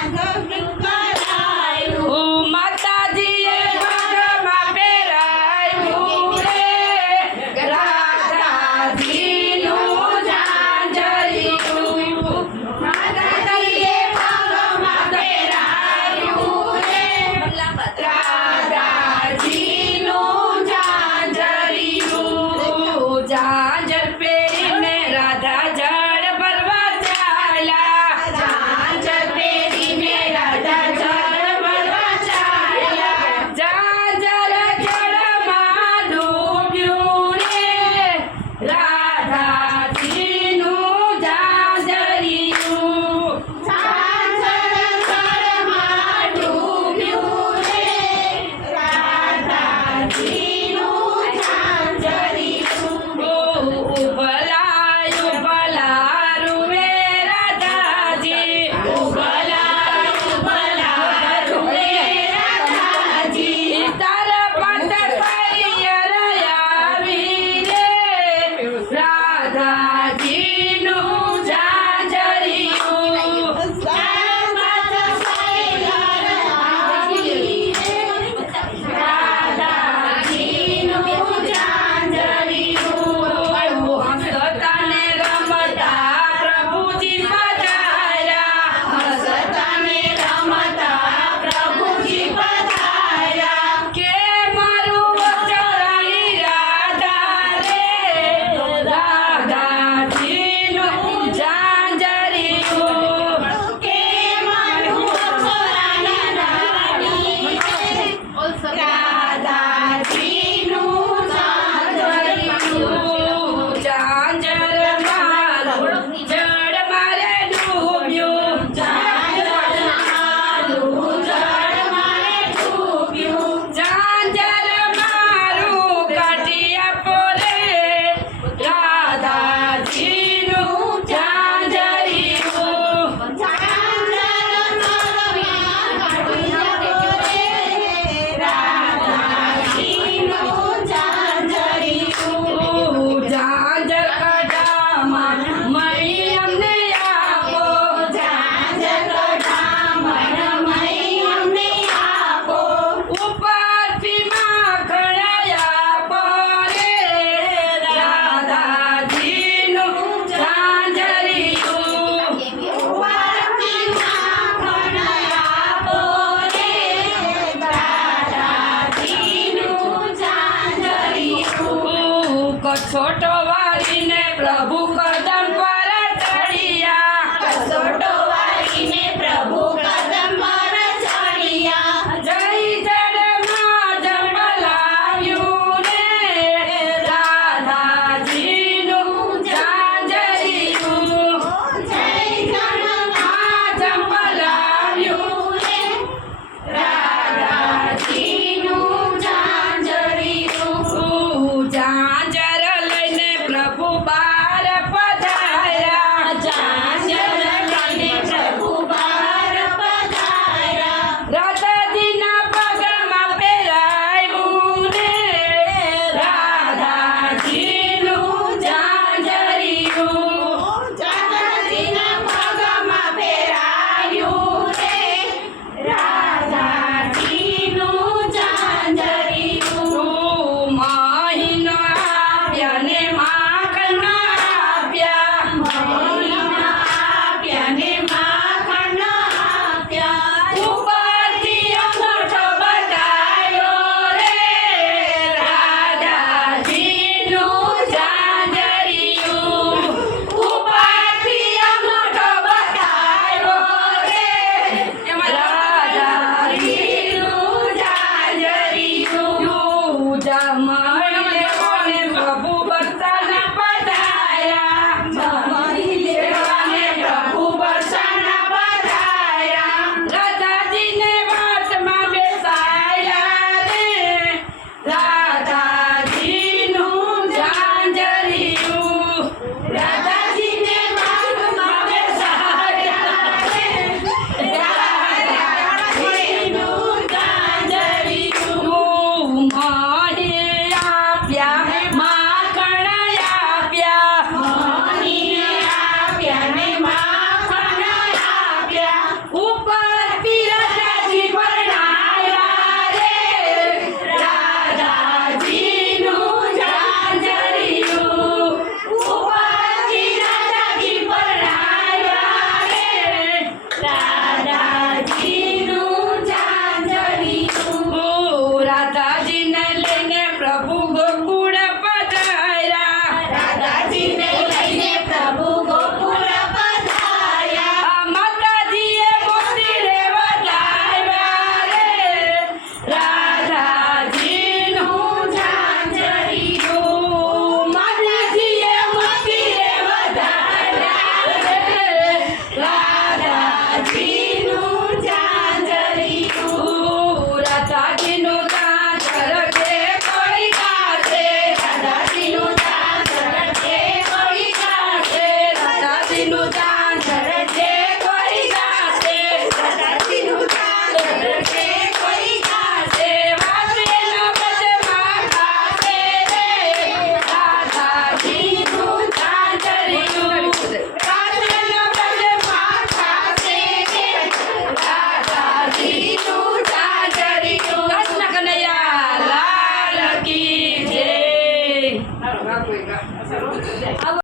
านเธอ